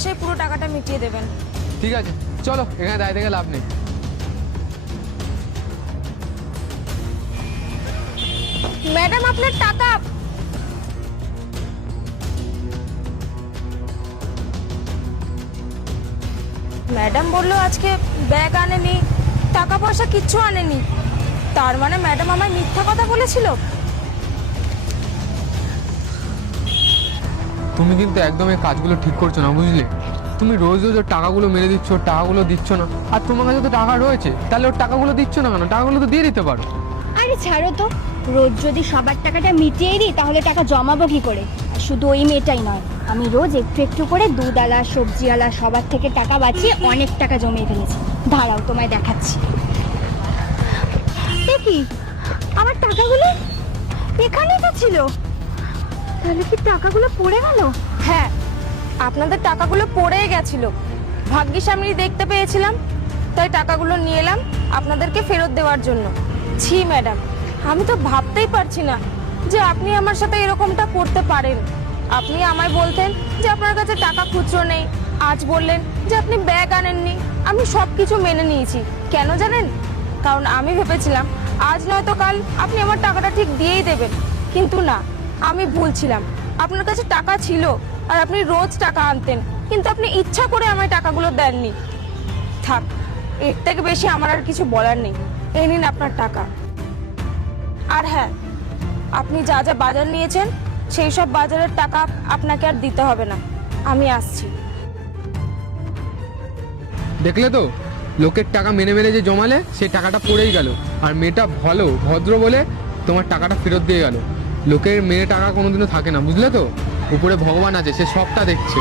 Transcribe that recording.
এসে পুরো টাকাটা মিটিয়ে দেবেন। ঠিক আছে, চলো, এখানে দাঁড়িয়ে থেকে লাভ নেই। ম্যাডাম আপনার টাকা। ম্যাডাম বললো আজকে ব্যাগ আনেনি, টাকা পয়সা কিচ্ছু আনেনি। তার মানে ম্যাডাম আমায় মিথ্যা কথা বলেছিল। তুমি কিন্তু একদম এই কাজগুলো ঠিক করছো না, বুঝলে? তুমি রোজ রোজ ওর টাকাগুলো মেরে দিচ্ছ, ওর টাকাগুলো দিচ্ছ না। আর তোমার কাছে তো টাকা রয়েছে, তাহলে ওর টাকাগুলো দিচ্ছ না কেন? টাকাগুলো তো দিয়ে দিতে পারো। আরে ছাড়ো তো, রোজ যদি সবার টাকাটা মিটিয়ে দিই তাহলে টাকা জমাবো কি করে? আর শুধু ওই মেয়েটাই নয়, আমি রোজ একটু একটু করে দুধওয়ালা, সবজিওয়ালা সবার থেকে টাকা বাঁচিয়ে অনেক টাকা জমিয়ে ফেলেছি। দাঁড়াও তোমায় দেখাচ্ছি। কি আমার টাকাগুলো এখানেই তো ছিল, তাহলে কি টাকাগুলো পড়ে গেল? হ্যাঁ, আপনাদের টাকাগুলো পড়েই গেছিল। ভাগ্যিস আমি দেখতে পেয়েছিলাম, তাই টাকাগুলো নিয়ে এলাম আপনাদেরকে ফেরত দেওয়ার জন্য। ছি ম্যাডাম, আমি তো ভাবতেই পারছি না যে আপনি আমার সাথে এরকমটা করতে পারেন। আপনি আমায় বলতেন যে আপনার কাছে টাকা খুচরো নেই, আজ বললেন যে আপনি ব্যাগ আনেননি। আমি সব কিছু মেনে নিয়েছি। কেন জানেন? কারণ আমি ভেবেছিলাম আজ নয়তো কাল আপনি আমার টাকাটা ঠিক দিয়েই দেবেন। কিন্তু না, আমি ভুল ছিলাম। আপনার কাছে টাকা ছিল আর আপনি রোজ টাকা আনতেন, কিন্তু আপনি ইচ্ছা করে আমায় টাকাগুলো দেননি। থাক, এর থেকে বেশি আমার আর কিছু বলার নেই। এই নিন আপনার টাকা। আর হ্যাঁ, আপনি যা যা বাজার নিয়েছেন সেই সব বাজারের টাকা আপনাকে আর দিতে হবে না। আমি আসছি। দেখলে তো, লোকের টাকা মেরে মেরে যে জমালে সেই টাকাটা পড়েই গেল। আর মেয়েটা ভালো ভদ্র বলে তোমার টাকাটা ফেরত দিয়ে গেল। লোকের মেরে টাকা কোনোদিনও থাকে না, বুঝলে তো? উপরে ভগবান আছে, সে সবটা দেখছে।